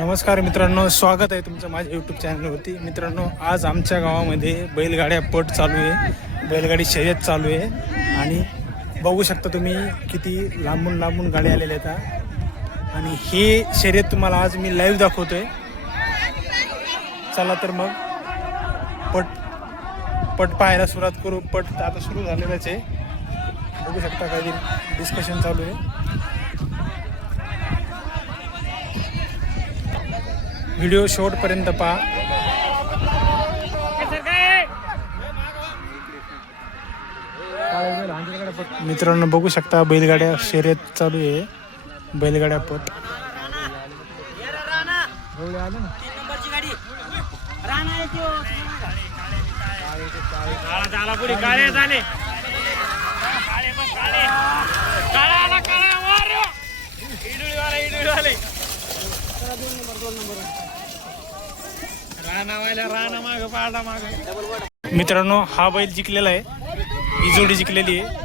नमस्कार मित्रांनो स्वागत आहे तुमचं माझ्या यूट्यूब चॅनलवरती मित्रांनो आज आमच्या गावामध्ये बैलगाड्या पट चालू आहे. बैलगाडी शर्यत चालू आहे. आणि बघू शकता तुम्ही किती लांबून लांबून गाडी आलेल्या आहेत आणि हे शर्यत तुम्हाला आज मी लाईव्ह दाखवतो आहे चला तर मग पट पट पाहायला सुरुवात करू. पट आता सुरू झालेलाच आहे. बघू शकता काही डिस्कशन चालू आहे. व्हिडिओ शेवटपर्यंत पहा मित्रांनो बघू शकता बैलगाड्या शर्यत चालू आहे बैलगाड्या पट मित्रांनो हा बैल जिंकलेला आहे. ही जोडी जिंकलेली आहे.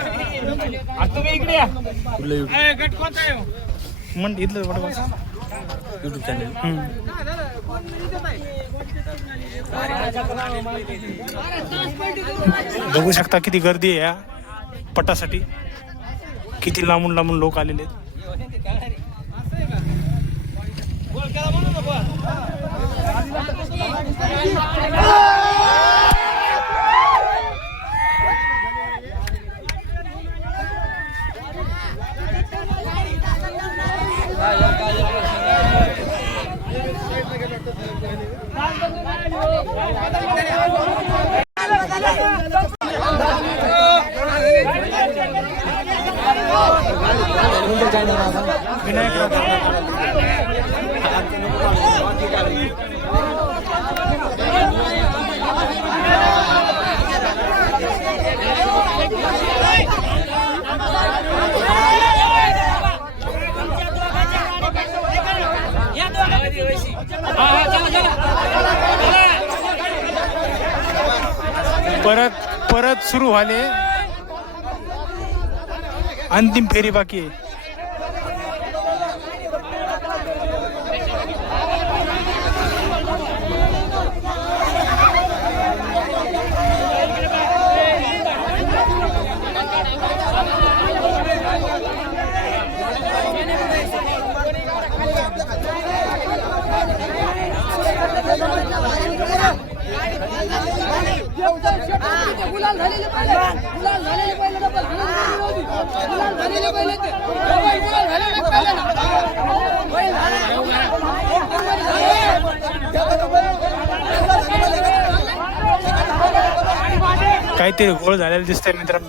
तुम्ही इकडे या ए, गट कोणता आहे? म्हण इथलं बरोबर युट्यूब चॅनल बघू शकता किती गर्दी आहे या. पटासाठी किती लांबून लांबून लोक आलेले आहेत. परत परत सुरू व्हाले अंतिम फेरी बाकी आहे. गुलाल झालेले पहिले. गुलाल झालेले पहिले डबल गुलाल झालेले पहिले ते. डबल गुलाल झालेले पहिले ना. बैल झाले. काहीतरी गोळ झालेलं दिसतंय मित्रांनो.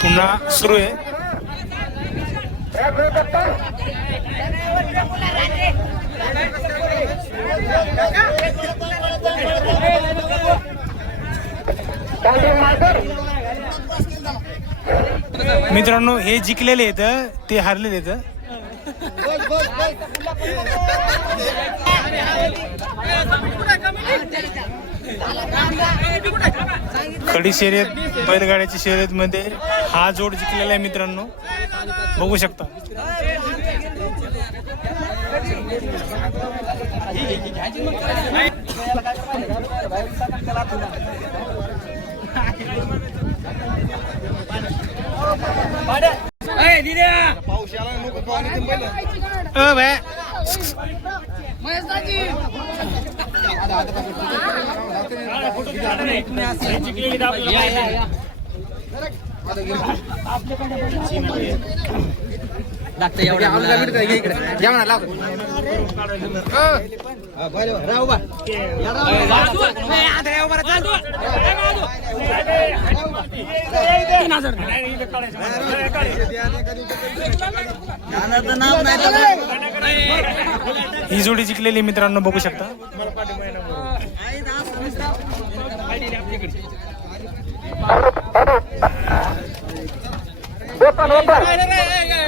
पुन्हा सुरू आहे. मित्रांनो हे जिंकलेले आहेत ते हारलेले आहेत. खडी शर्यत बैलगाड्याची शर्यतमध्ये हा जोड जिंकलेला आहे मित्रांनो. बघू शकता. अ भया महेशदाजी ही जोडी जिंकलेली मित्रांनो बघू शकता. ओपन बक्षीस जिंकलेले आहे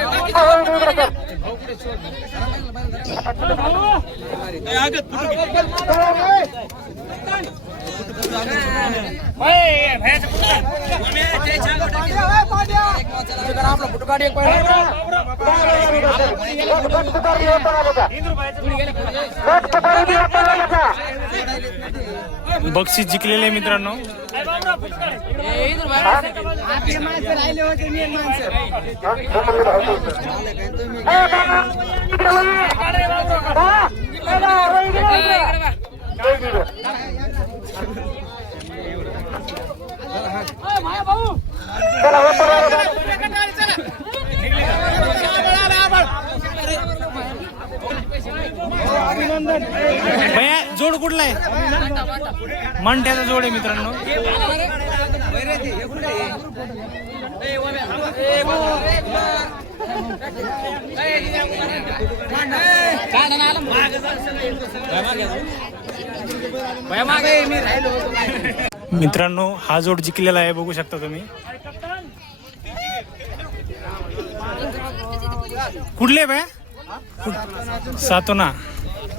मित्रांनो आपले माणसं बक्षीस जिंकलेले मित्रांनो. भाऊ भैया जोड कुठला आहे? मंठ्याचा जोड आहे मित्रांनो. मित्रांनो हा जोड जिंकलेला आहे बघू शकता तुम्ही. कुठले भया? सातोना.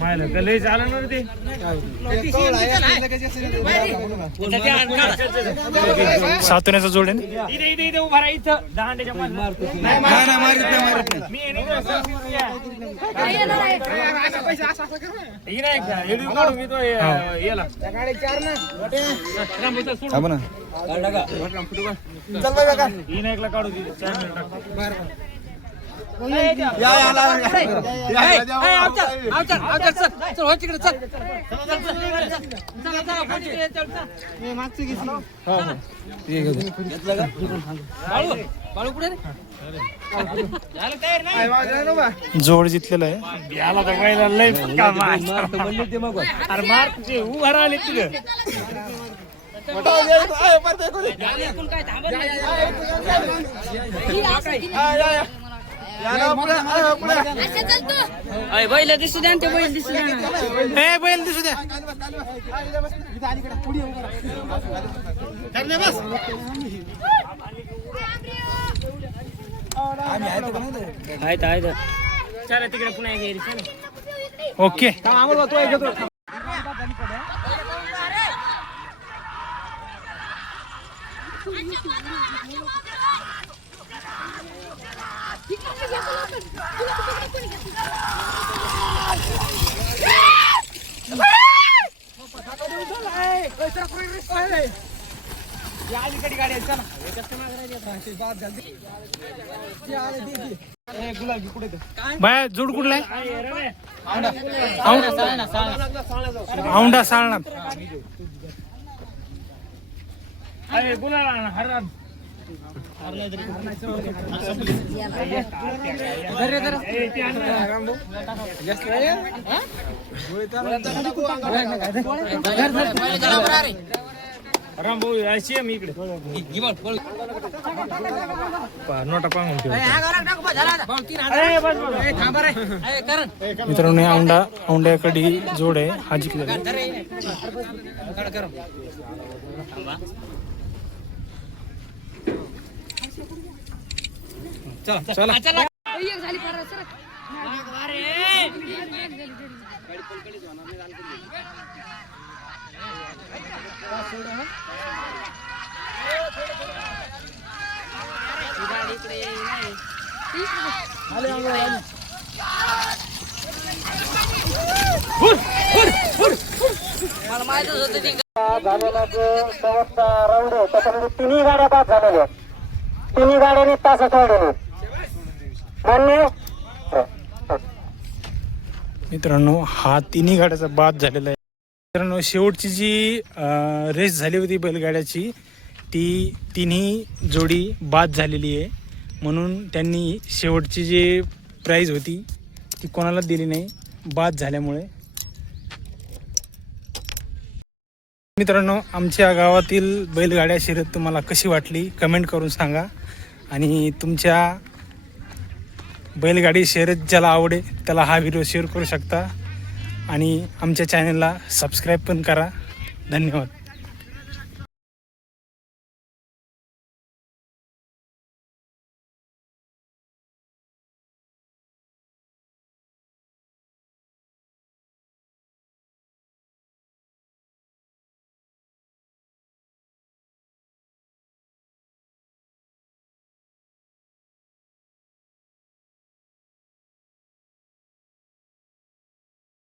हार गुलाब लय झालं ना ते. सातोण्याचा जोड आहे ना? इथे इथे इथे उभा राहा इथं. दहांड्याच्या मध्ये मी आहे नाही का? व्हिडिओ काढू मी तो अं, याला. ही नाही एकला काढू दे. चार मिनिट. जोड जिंकलेला आहे. याला तर पहिला लय अरे मार तुझे उभा राहिले तिथं बैल दिसू द्या ते बैल दिसू द्या. ए बैल दिसू द्या. आहेत आहेत चला तिकडे पुन्हा एक एरी, चला. ओके. बाय जुड कुठला आहे? औंढा साळणार अरे बोला मित्रांनो औंडा औंड्याकडे जोड आहे. हा जिंकलेला आहे. एक झाली फार सर मला माहितच होतं ते झालेला जो शेवटचा राऊंड आहे त्याच्यामध्ये तिन्ही गाड्या बाद झालेल्या आहेत. तिन्ही गाड्यांनी तास मान्य मित्रांनो हा तिन्ही गाड्याचा बाद झालेला आहे. मित्रांनो शेवटची जी रेस झाली होती बैलगाड्याची ती तिन्ही जोडी बाद झालेली आहे. म्हणून त्यांनी शेवटची जी प्राईज होती ती कोणालाच दिली नाही बाद झाल्यामुळे. मित्रांनो आमच्या गावातील बैलगाड्या शर्यत तुम्हाला कशी वाटली कमेंट करून सांगा. आणि तुमच्या बैलगाडी शर्यत ज्याला आवडे त्याला हा व्हिडिओ शेअर करू शकता. आणि आमच्या चॅनलला सबस्क्राईब पण करा. धन्यवाद.